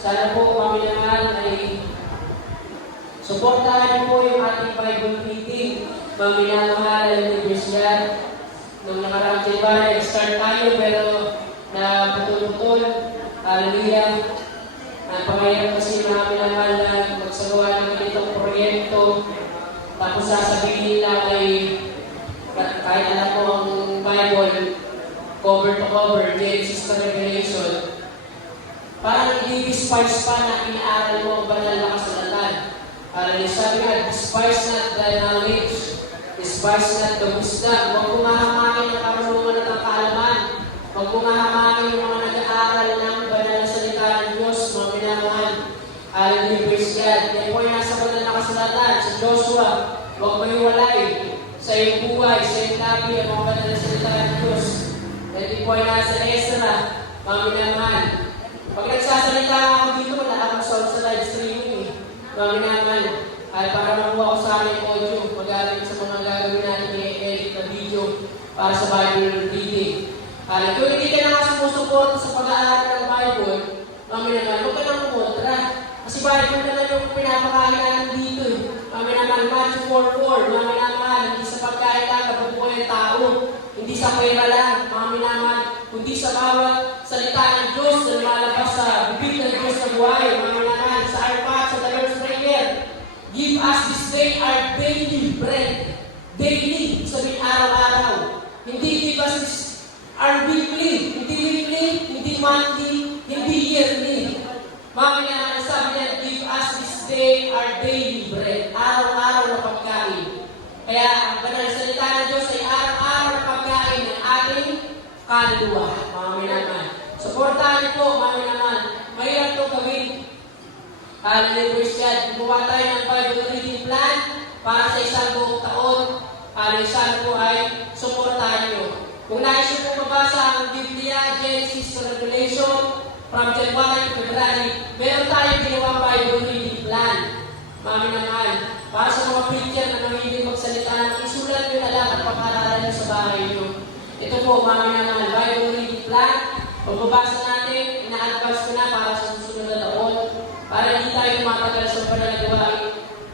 Sana po kami naman ay suportahan po yung ating Bible reading. Maminamahal ang Universidad. Nung nakaraang July, start tayo pero naputol-putol. Hallelujah. Pangayang kasi maminamahal na magsagawa ng ganitong proyekto. Tapos sasabihin nila ay kahit alam mo ang Bible, cover to cover, Genesis to Revelation, parang i-despise pa na inaaral mo ang banal na kasulatan. Sabi nga, despise not the knowledge, despise not the wisdom. Huwag mo mahamakin ang karunungan at ang kaalaman. Huwag mo mahamakin yung mga nag-aaral ng banal na salita ng Diyos, mga minamahal. Hallelujah, praise God. Yan po ay nasa banal na kasulatan sa Joshua. Huwag mo iwalay sa iyong buhay, sa iyong labi, ang mga banal na salita ng Diyos. Yan po ay nasa Ezra, mga minamahal. Pag nagsasalita ako dito, wala akong sound sa live streaming. Mga minamahal, ay para makuha ko sa aming audio, magaling sa mga gagawin natin i-edit na video para sa Bible reading. Kung hindi ka na sumusuporta sa pag-aaral ng Bible, mga minamahal, huwag ka nang kumontra. Kasi Bible na lang yung pinapakain natin dito. Mga minamahal, Matthew 4:4, mga minamahal, hindi sa pagkain lang kapag po yung tao, hindi sa pera lang, mga minamahal, kundi sa bawat salita ng Diyos na lumalabas sa bibig ng Diyos na buhay, mga minamahal, sa our part, sa the Lord's Prayer. Give us this day our daily bread. Daily, sabihin araw-araw. Hindi give us this, our weekly, hindi monthly, hindi yearly. Mga minamahal, sabi niya, give us this day our daily bread. Araw-araw na pagkain. Kaya ang banal na salita ng Diyos ay araw-araw na pagkain ng ating kaluluwa. Mga minamahal. Suportahan niyo po, mga minamahal. Mahirap ito gawin. Hallelujah, praise God. Gumawa tayo ng Bible reading plan para sa isang buong taon. Hallelujah po ay suportahan niyo. Kung nais niyo po mabasa ang Biblia, Genesis to Revelation, from January to February, meron tayong ginawang Bible reading plan. Mga minamahal. Para sa mga preacher na mahilig magsalita ng isulat nyo na lang at pag-aralan nyo sa bahay nyo. Ito po, mga minamahal, Bible reading plan. Pagbabasa natin, ina-advance ko na para sa susunod na taon. Para hindi tayo tumatagal sa panalagawain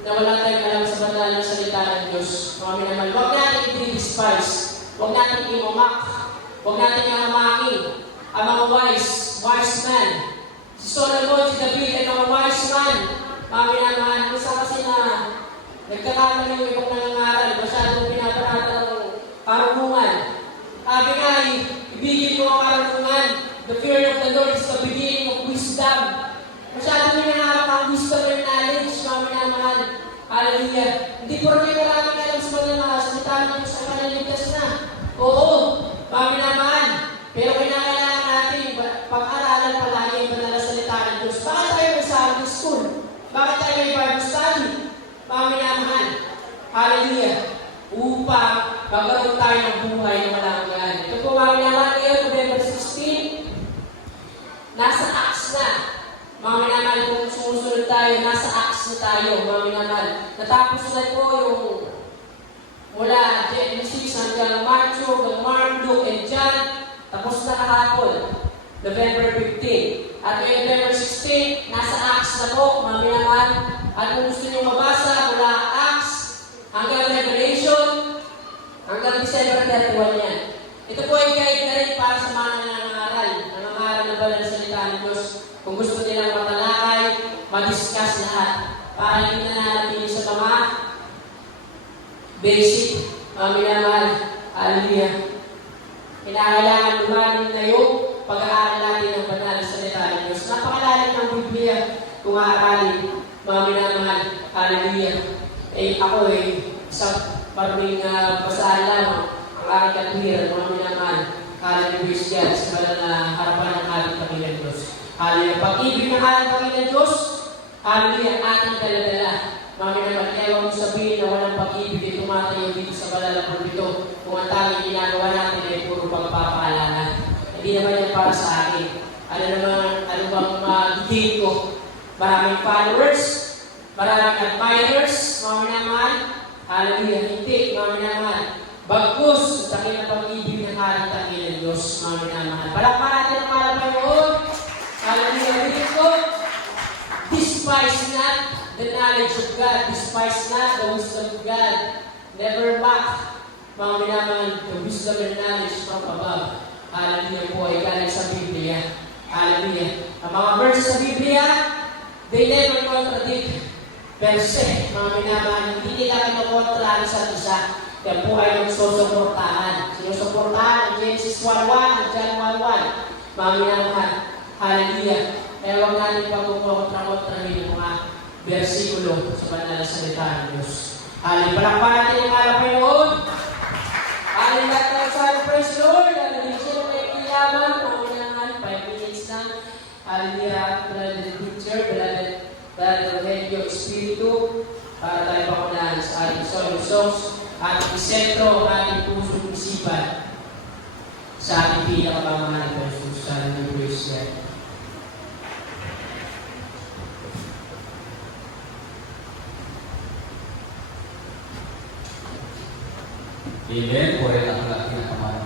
na wala tayong alam sa banal na salita ng Diyos. Mga minamahal, huwag natin i-despise. Huwag natin i-umak. Huwag natin i-hamakin. Ang mga wise man. Si Solomon, si David, ay mga wise man. Mga minamahal, isa kasi na nagkakamali yung ibang nangangaral, masyadong pinaparata ng karunungan. Sabi nga, ibigin mo ang karunungan. The fear of the Lord is the beginning of wisdom. Masyadong minahawak ang wisdom and knowledge, mga minamahal. Hallelujah. Hindi po rin maraming alam sa mga mga salita ng Diyos ang kanaligtas na. Oo, mga minamahal. Pero kailangan natin pag-aralan palagi ang banal na salita ng Diyos. Bakit tayo may Sunday school? Bakit tayo may Bible study? Mga minamahal. Hallelujah. Upang magkaroon tayo ng buhay na malanggan. Ito po mga minamahal, ngayon, November 16, nasa Acts na. Mga minamahal, kung sumusunod tayo, nasa Acts na tayo, mga minamahal. Natapos na po yung mula Genesis hanggang Matthew, hanggang Mark, Luke, and John. Tapos na kahapon, November 15. At ngayon, November 16, nasa Acts na po, mga minamahal. At kung gusto nyo mabasa mula Acts hanggang Revelation, hanggang December 31 yan. Ito po ay guide na rin para sa mga nangangaral ng banal na salita ng Diyos. Kung gusto nilang matalakay, madiscuss lahat. Para hindi na natin sa mga basic, mga minamahal. Hallelujah. Kinakailangan lumanin na yung pag-aaral natin ng banal na salita ng Diyos. Napakalalim ng Biblia kung aaral, mga minamahal. Hallelujah. Ako isang maraming basahan lang ang aking katwiran, mga minamahal. Hallelujah, God, sa banal na harapan ng ating Panginoon Diyos. Hallelujah. Pag-ibig ng ating Panginoon Diyos, hallelujah, ating daladala. Mga minamahal, kaya huwag sabihin na walang pag-ibig ay tumatayo dito sa banal na pulpito kung ang tanging ginagawa natin ay puro pagpapaalala. Hindi naman yan para sa akin. Ano bang magiging ko? Maraming followers, maraming admirers, mga minamahal. Hallelujah, hindi, mga minamahal. Bagkus, sa akin ang pag-ibig ng ating Panginoon Diyos, mga minamahal. Palakpan natin ang mahal Panginoon. Hallelujah, dito. Despise not the knowledge of God. Despise not the wisdom of God. Never mock, mga minamahal, the wisdom and knowledge from above. Hallelujah po ay galing sa Biblia. Hallelujah. Ang mga verses sa Biblia, they never contradict. Verse, mga minamahal, hindi nila kinokontra ang isa't isa. Kaya po ay magsusuportahan. Sinusuportahan ang Genesis 1:1, ang John 1:1. Mga minamahal, hallelujah. Kaya huwag natin pagkukontra-kontrahin yung mga versikulo sa banal na salita ng Diyos. Hallelujah. Palakpan natin yung araw pa yun. Hallelujah. Praise the Lord. Hallelujah. Sino may kilaman? Mga minamahal, 5 minutes lang. Hallelujah. Beloved teacher, beloved Rogelio Espiritu, para tayo pakunahan sa ating songs at isentro ang ating pusong isipan sa ating pinakamamahal na Jesus. Hallelujah. Praise God. Amen. Puri ang ating pinakamamahal